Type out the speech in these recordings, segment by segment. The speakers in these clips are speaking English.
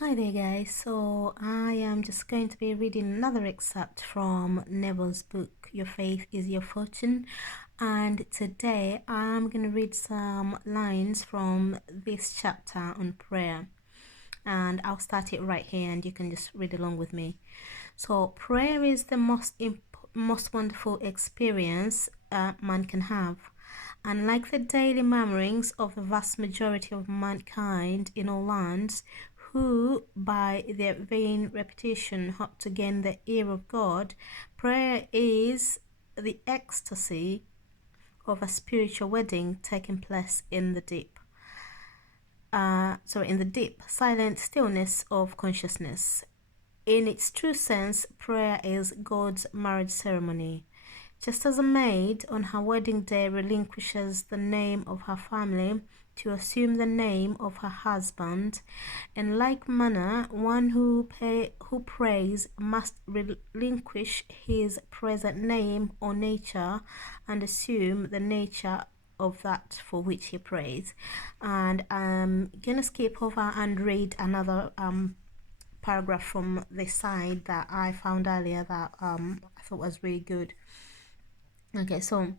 Hi there guys, so I am just going to be reading another excerpt from Neville's book, Your Faith is Your Fortune, and today I'm going to read some lines from this chapter on prayer, and I'll start it right here and you can just read along with me. So prayer is the most wonderful experience man can have. Unlike the daily murmurings of the vast majority of mankind in all lands, who by their vain repetition hope to gain the ear of God, prayer is the ecstasy of a spiritual wedding taking place in the deep, silent stillness of consciousness. In its true sense, prayer is God's marriage ceremony. Just as a maid on her wedding day relinquishes the name of her family to assume the name of her husband, in like manner, one who prays must relinquish his present name or nature and assume the nature of that for which he prays. And I'm gonna skip over and read another paragraph from this side that I found earlier that I thought was really good. Okay, so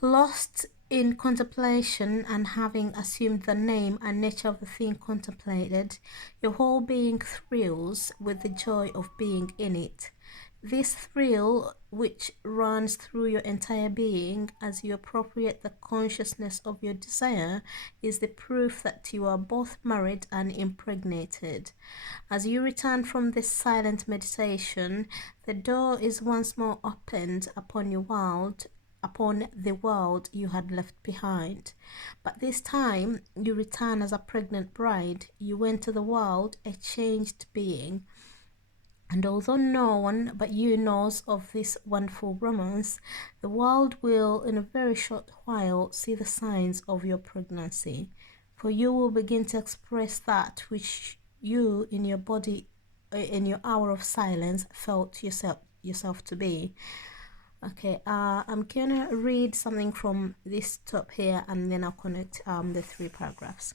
lost in contemplation and having assumed the name and nature of the thing contemplated, your whole being thrills with the joy of being in it. This thrill, which runs through your entire being as you appropriate the consciousness of your desire, is the proof that you are both married and impregnated. As you return from this silent meditation, the door is once more opened upon the world you had left behind. But this time you return as a pregnant bride. You enter the world a changed being. And although no one but you knows of this wonderful romance, the world will in a very short while see the signs of your pregnancy. For you will begin to express that which you in your body, in your hour of silence, felt yourself to be. Okay, I'm gonna read something from this top here and then I'll connect the three paragraphs.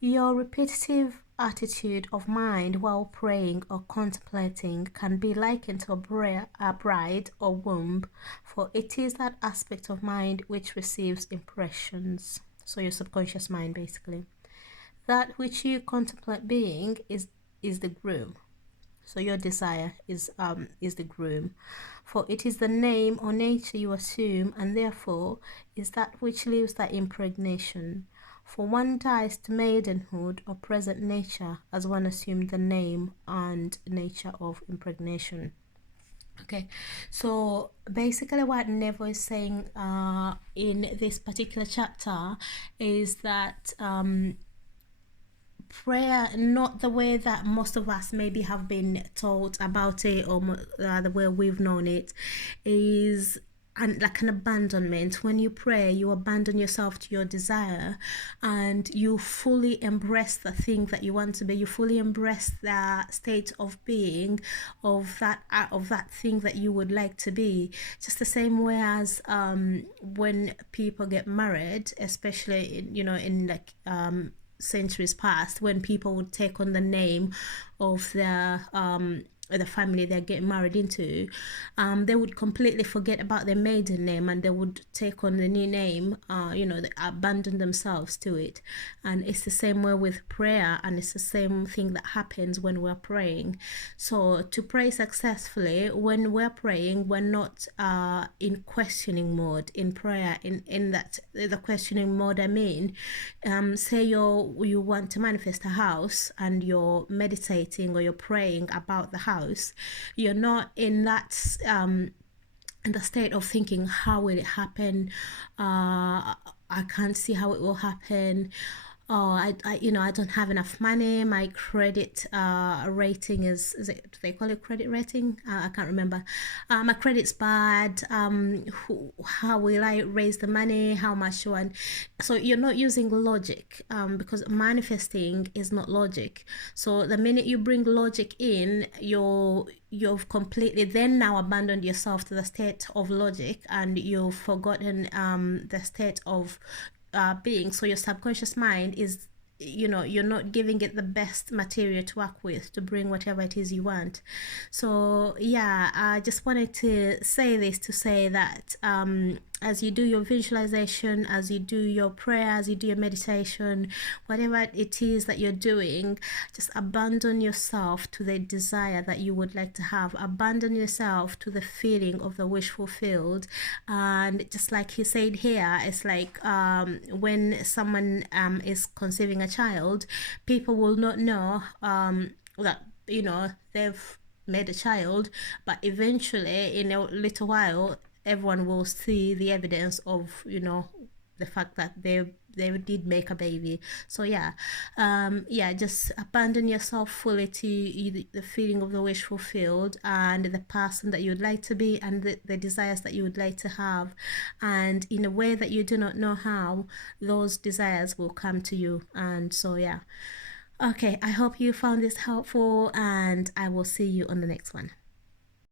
Your repetitive attitude of mind while praying or contemplating can be likened to a bride or womb, for it is that aspect of mind which receives impressions. So your subconscious mind, basically. That which you contemplate being is the groom. So your desire is the groom, for it is the name or nature you assume, and therefore is that which leaves that impregnation. For one dies to maidenhood or present nature as one assumed the name and nature of impregnation. Okay, so basically what Neville is saying in this particular chapter is that prayer, not the way that most of us maybe have been taught about it, or the way we've known it, is like an abandonment. When you pray, you abandon yourself to your desire and you fully embrace the thing that you want to be. You fully embrace the state of being of that thing that you would like to be. Just the same way as when people get married, especially in like centuries past, when people would take on the name of the family they're getting married into, they would completely forget about their maiden name and they would take on the new name, they abandon themselves to it. And it's the same way with prayer, and it's the same thing that happens when we're praying. So to pray successfully, when we're praying, we're not in questioning mode in prayer. In that the questioning mode, I mean, say you want to manifest a house and you're meditating or you're praying about the house, you're not in that in the state of thinking, how will it happen? I can't see how it will happen. Oh, I don't have enough money. My credit rating is it, do they call it credit rating? I can't remember. My credit's bad. How will I raise the money? How much one? So you're not using logic, because manifesting is not logic. So the minute you bring logic in, you've completely then now abandoned yourself to the state of logic, and you've forgotten the state of being. So your subconscious mind is you're not giving it the best material to work with to bring whatever it is you want. So yeah, I just wanted to say this to say that as you do your visualization, as you do your prayer, as you do your meditation, whatever it is that you're doing, just abandon yourself to the desire that you would like to have. Abandon yourself to the feeling of the wish fulfilled. And just like he said here, it's like when someone is conceiving a child, people will not know that they've made a child, but eventually in a little while everyone will see the evidence of the fact that they did make a baby. So yeah, yeah, just abandon yourself fully to the feeling of the wish fulfilled and the person that you would like to be and the desires that you would like to have, and in a way that you do not know how, those desires will come to you. And so yeah, okay, I hope you found this helpful, and I will see you on the next one.